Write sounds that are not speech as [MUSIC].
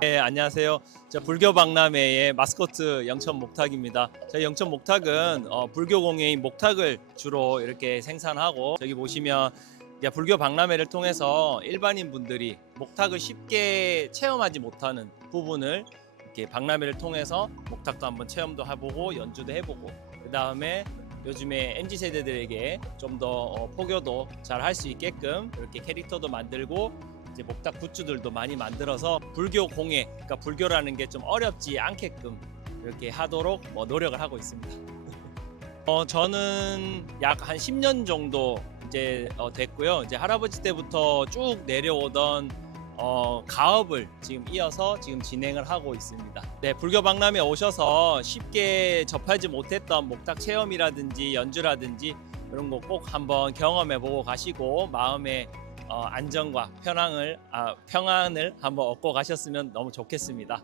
네, 안녕하세요. 저 불교 박람회의 마스코트 영천 목탁입니다. 저희 영천 목탁은 어, 불교 공예인 목탁을 주로 이렇게 생산하고 저기 보시면 이제 불교 박람회를 통해서 일반인 분들이 목탁을 쉽게 체험하지 못하는 부분을 이렇게 박람회를 통해서 목탁도 한번 체험도 해보고 연주도 해보고 그 다음에 요즘에 mz 세대들에게 좀 더 포교도 잘 할 수 있게끔 이렇게 캐릭터도 만들고 이제 목탁 굿즈들도 많이 만들어서 불교 공예, 그러니까 불교라는 게 좀 어렵지 않게끔 이렇게 하도록 뭐 노력을 하고 있습니다. [LAUGHS] 어, 저는 약 한 10년 정도 이제 어, 됐고요. 이제 할아버지 때부터 쭉 내려오던 어, 가업을 지금 이어서 지금 진행을 하고 있습니다. 네, 불교 박람회 오셔서 쉽게 접하지 못했던 목탁 체험이라든지 연주라든지 이런 거 꼭 한번 경험해 보고 가시고 마음의 어, 안정과 편안을 아, 평안을 한번 얻고 가셨으면 너무 좋겠습니다.